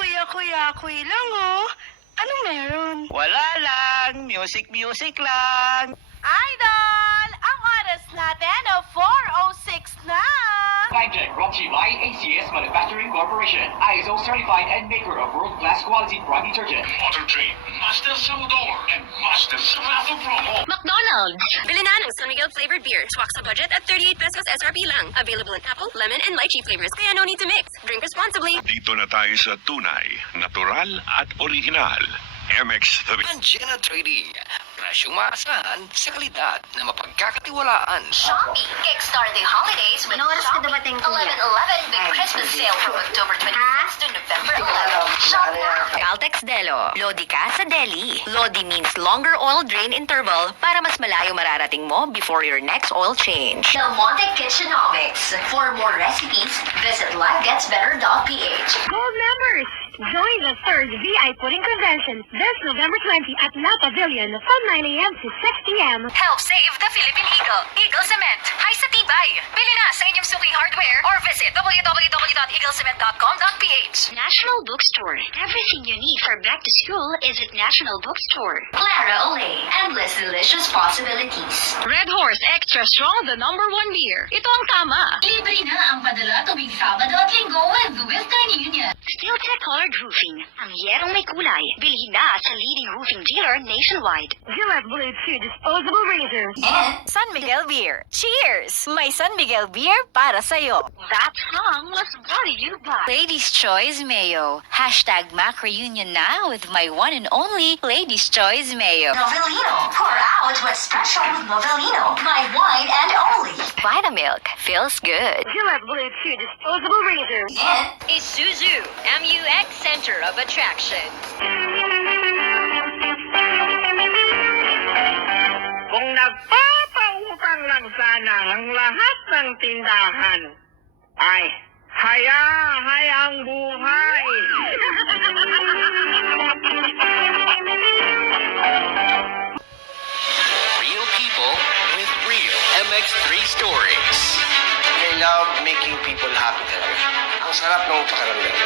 Kuya lang oh. Anong meron? Wala lang. Music lang. Idol! Ang oras natin, 4:06 na! Project brought to you by ACS Manufacturing Corporation, ISO certified and maker of world-class quality prime detergent. Water Trade, Master Salvador, and Master Samantha Promo. McDonald's! Bili na ng San Miguel flavored beer. Swak sa budget at 38 pesos SRP lang. Available in apple, lemon, and lychee flavors. Kaya no need to mix. Drink responsibly. Dito na tayo sa tunay, natural at original. MX3. Angela Trading. Presyong maasahan sa kalidad na mapagkakatiwalaan. Shopee kickstart the holidays with Ano oras ka Shopee dumating, 11/11 Big Christmas Sale from October 21st to November 11. Shop now. Caltex Delo. Lodi ka sa deli. Lodi means longer oil drain interval para mas malayo mararating mo before your next oil change. Del Monte Kitchenomics. For more recipes, visit livegetsbetter.ph. Gold members, join the third VI Pudding Convention this November 20 at La Pavilion from 9 a.m. to 6 p.m. Help save the Philippine Eagle. Eagle Cement. Hay sa tibay. Bili na sa inyong suking hardware or visit www.eaglecement.com.ph. National Bookstore. Everything you need for back to school is at National Bookstore. Clara Olay. Endless delicious possibilities. Red Horse Extra Strong, the #1 beer. Ito ang tama. Libre na ang padala tuwing Sabado at Linggo with Western Union. Steeltech Colored Roofing. Ang yerong may kulay. Bilhin na sa leading roofing dealer nationwide. Gillette Blade 2 Disposable Razor. And San Miguel Beer. Cheers! May San Miguel Beer para sa'yo. That song was brought to you by Ladies' Choice Mayo. Hashtag Mac Reunion na with my one and only Ladies' Choice Mayo. Novelino. Pour out what's special with Novelino. My wine and only. Vitamilk feels good. Gillette Blade 2 Disposable Razor. And Isuzu MUX Center of Attraction. Kung nagpapautang lang sana ang lahat ng tindahan, ay hayang buhay. Real people with real MX3 stories. I love making people happy talaga. Ang sarap ng pakiramdam.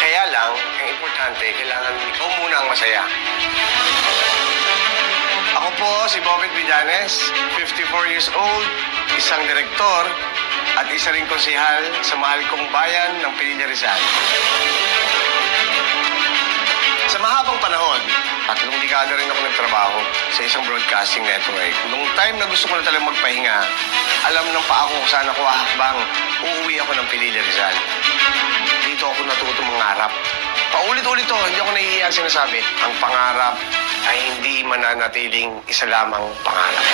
Kaya lang, ang importante, kailangan ikaw muna ang masaya. Ako po si Bobet Villanes, 54 years old, isang direktor, at isa ring konsehal sa mahal kong bayan ng Pililla Rizal. Sa mahabang panahon, 3 dekada rin ako nagtrabaho sa isang broadcasting network. Nung time na gusto ko na talagang magpahinga, alam ng pa ako kung saan ako ahakbang, uuwi ako ng Pililla Rizal. Dito ako natuto mangarap. Paulit-ulit to, hindi ako nahihiya ang sinasabi. Ang pangarap ay hindi mananatiling isa lamang pangarap.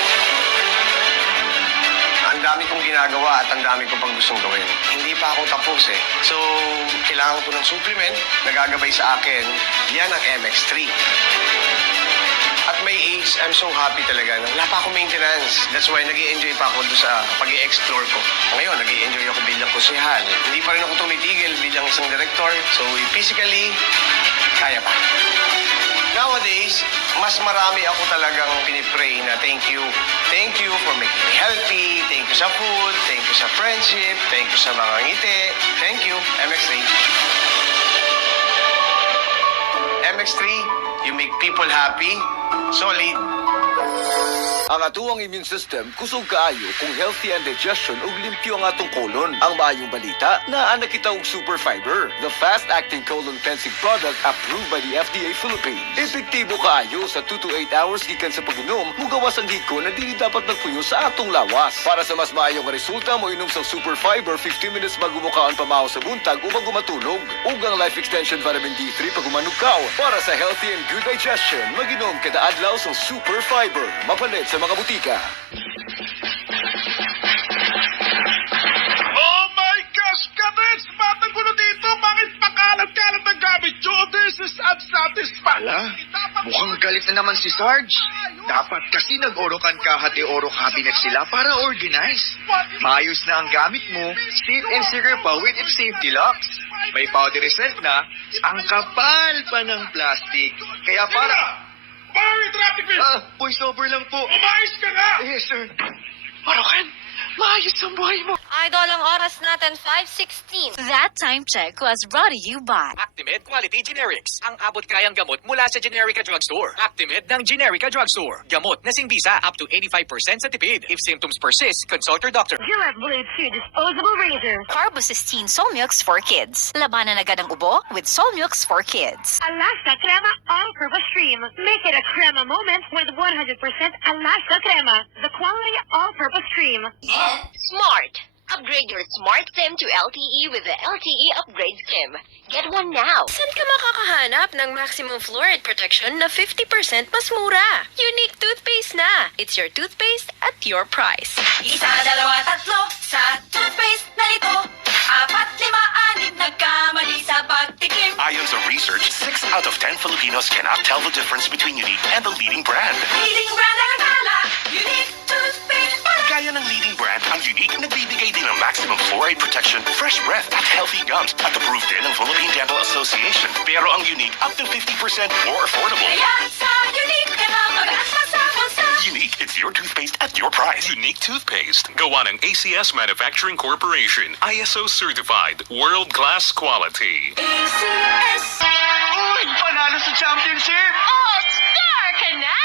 Ang dami kong ginagawa at ang dami kong pang gustong gawin. Hindi pa ako tapos eh. So, kailangan ko ng supplement na gagabay sa akin. Yan ang MX3. At may age, I'm so happy talaga na wala pa akong maintenance. That's why nag-i-enjoy pa ako doon sa pag-i-explore ko. Ngayon, nag-i-enjoy ako bilang konsehal. Hindi pa rin ako tumitigil bilang isang director. So, physically, kaya pa. Nowadays, mas marami ako talagang pinipray na thank you. Thank you for making me healthy. Thank you sa food. Thank you sa friendship. Thank you sa mga ngiti. Thank you, MX3. MX3, you make people happy. Solid. Ang atuang immune system kusog kaayo kung healthy ang digestion ug limpyo ang atong colon. Ang maayong balita, naa na kita og Super Fiber, the fast-acting colon cleansing product approved by the FDA Philippines. Epektibo kaayo sa 2 to 8 hours gikan sa pag-inom, mugawas ang hiko na dili dapat nagpuyo sa atong lawas. Para sa mas maayong resulta, mo inom sa Super Fiber 15 minutes bago mukaon pamahaw sa buntag o bago matulog. Ug ang Life Extension Vitamin D3 pag umanugkaw. Para sa healthy and good digestion, mag-inom kada adlaw sa Super Fiber. Mapalit sa mga butika. Oh my gosh, Kabits! Batang gulo dito! Bakit pakalat-kalat ang gamit nyo? This is unsatisfying. Mukhang galit na naman si Sarge. Dapat kasi nag-orokan kahati oro cabinet sila para organize. Maayos na ang gamit mo, safe and secure pa with its safety locks. May powder scent na, ang kapal pa ng plastic. Kaya para... Barry, traffic bill! Voice over lang po. Umayos ka nga! Yes, sir. Marokan, maayos ang buhay mo. Idol, ang oras Oras natin 5:16. That time check was brought to you by Actimed Quality Generics. Ang abot kayang gamot mula sa Generica Drugstore. Actimed ng Generica Drugstore. Gamot na singbisa up to 85% sa tipid. If symptoms persist, consult your doctor. Gillette Blade 2 Disposable Razor. Carbocysteine Soul Milks for Kids. Labanan agad ang ubo with Soul Milks for Kids. Alaska Crema All-Purpose Cream. Make it a crema moment with 100% Alaska Crema, the quality all-purpose cream. Smart. Upgrade your Smart SIM to LTE with the LTE Upgrade SIM. Get one now. Saan ka makakahanap ng maximum fluoride protection na 50% mas mura? Unique toothpaste na. It's your toothpaste at your price. Isa, dalawa, tatlo sa toothpaste na ito. 4, 5, 6 nagkamali sa pagtikim. Ayon sa research, 6 out of 10 Filipinos cannot tell the difference between Unique and the leading brand. Leading brand ang akala. Unique toothpaste pala. Gaya ng leading brand, ang Unique nagbibigay din ng maximum fluoride protection, fresh breath at healthy gums at approved din ng Philippine Dental Association. Pero ang Unique up to 50% more affordable. Kaya sa Unique ka na mag-asa sa bulsa. Unique, it's your toothpaste at your price. Unique toothpaste. Gawa ng ACS Manufacturing Corporation. ISO certified. World-class quality. ACS. Panalo sa championship! Oh, star ka na!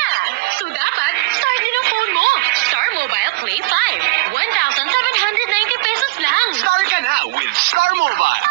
So dapat, star din ang phone mo. Star Mobile Play 5. 1,790 pesos lang. Star ka na with Star Mobile!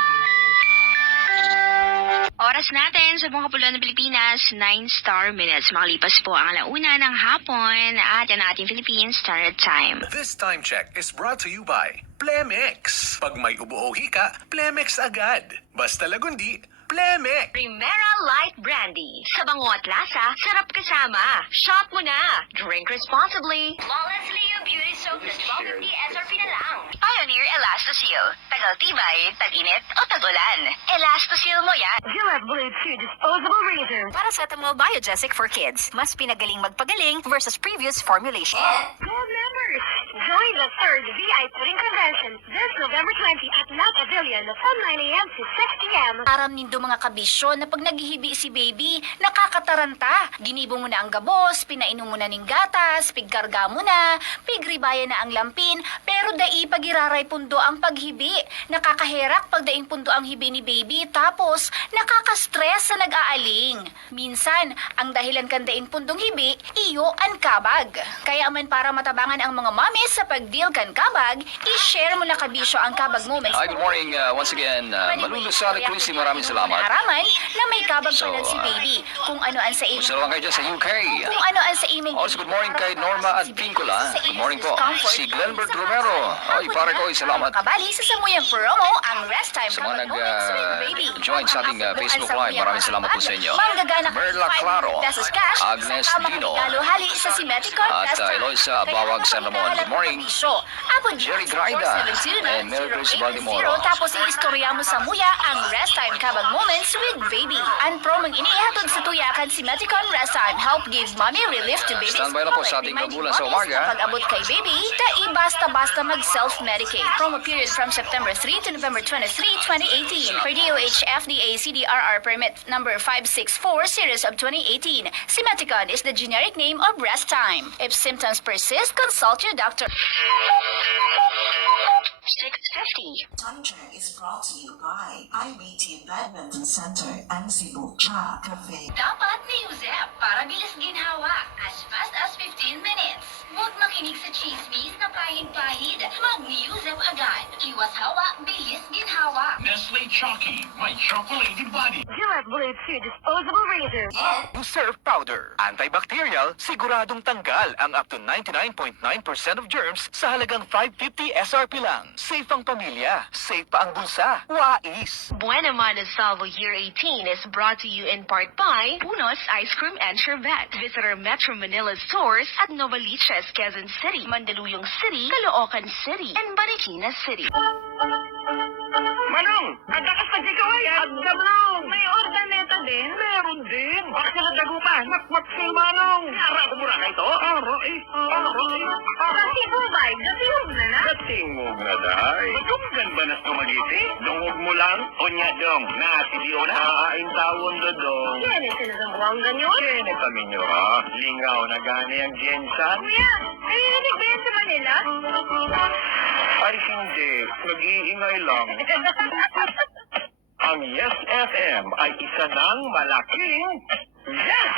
Oras natin sa buong kapuluan ng Pilipinas, 9 star minutes. Makalipas po ang alauna ng hapon at yan ating Philippine Standard Time. This time check is brought to you by Plemex. Pag may ubo o hika, Plemex agad. Basta lagundi, Plemex. Primera Light Brandy. Sa bango at lasa, sarap kasama. Shot mo na. Drink responsibly. Flawless Leo Beauty Soap na 1250 SRP na lang. Pioneer Elastosil. Tagal-tibay, tag-init o tag-ulan. Elastosil mo yan. Gillette Blade 2 Disposable Razor. Paracetamol Biogesic for Kids. Mas pinagaling magpagaling versus previous formulation. Gold members, join the 3rd VI Pudding Convention this November 20 at La Pavilion from 9 a.m. to 6 p.m. Aram nindo mga kabisyo na pag naghihibi si baby, nakakataranta. Ginibo mo na ang gabos, pinainom mo na ning gatas, pigkarga mo na, pigribaya na ang lampin, pero dai pagiraray pundo ang paghibi. Nakakaherak pag daing pundo ang hibi ni baby, tapos nakaka-stress sa nag-aaling. Minsan, ang dahilan kan daing pundong hibi, iyo ang kabag. Kaya man para matabangan ang mga mommies sa pag-deal kan kabag, i-share mo na kabisyo ang kabag moments. Hi, good morning once again. Malulusari Chrissy, maraming salamat. Araman na may kabag pa lang si baby. Kung ano ang sa email. Gusto naman kayo dyan sa UK. Kung ano ang sa email. Also, good morning kay Norma at Pincola. Good morning po. Si Glenbert Romero. Ay, pare ko, salamat. Kabali sa samuyang promo ang rest time Sa mga kabag moments with baby. nag-join sa ating Facebook Live, maraming salamat po sa inyo. Manggagana Merla Claro, Agnes Dino, hali sa Simeticon at Eloisa Bawag San Ramon. Good morning. Jerry Graida and Mary Grace Baltimore. Tapos i-istorya mo sa muya ang rest time kabag moments with baby. Ang promong inihatod sa tuyakan si Meticon Rest Time help give mommy relief to baby's Standby na po sa ating kabulan sa umaga. Pag-abot kay baby, dai basta-basta mag-self-medicate. Promo period from September 3 to November 23, 2018. Per DOH FDA CDRR permit number 564 series of 2018. Simeticon is the generic name of Rest Time. If symptoms persist, consult your doctor. 650. Time check is brought to you by IBT Badminton Center and Cebu Cha Cafe. Dapat ni Josep para bilis ginhawa as fast as 15 minutes. Huwag makinig sa chismis na pahid-pahid. Mag-ni Josep agad. Iwas hawa, bilis ginhawa. Nestle Chalky, my chocolated body. Gillette Blade 2 Disposable Razor. Surf Powder. Antibacterial, siguradong tanggal ang up to 99.9% of germs sa halagang 550 SRP lang. Safe ang pamilya, safe pa ang bulsa. Wais! Buena Mana Salvo Year 18 is brought to you in part by Punos Ice Cream and Sherbet. Visit our Metro Manila stores at Novaliches, Quezon City, Mandaluyong City, Caloocan City, and Marikina City. Manong, agda ka sa Jikaway, agda Manong. May ordaneta din? Meron din. Bakit sila dagupan? Makmaksil Manong. Arado mo na ito? Aroy. Bubay, gasihog na na. Gatingog na day. Matunggan ba na sumagiti? Dungog mo lang? O niya dong, naasidiyo na. Naain tawon do dong. Yan yung sinasambuang ganyan. Kene kami nyo ha? Lingaw na gani ang gensan. Kuya, narinig ba yan sa Manila? Ay hindi, nag-iingay lang. Ang Yes FM ay isa ng malaking yes!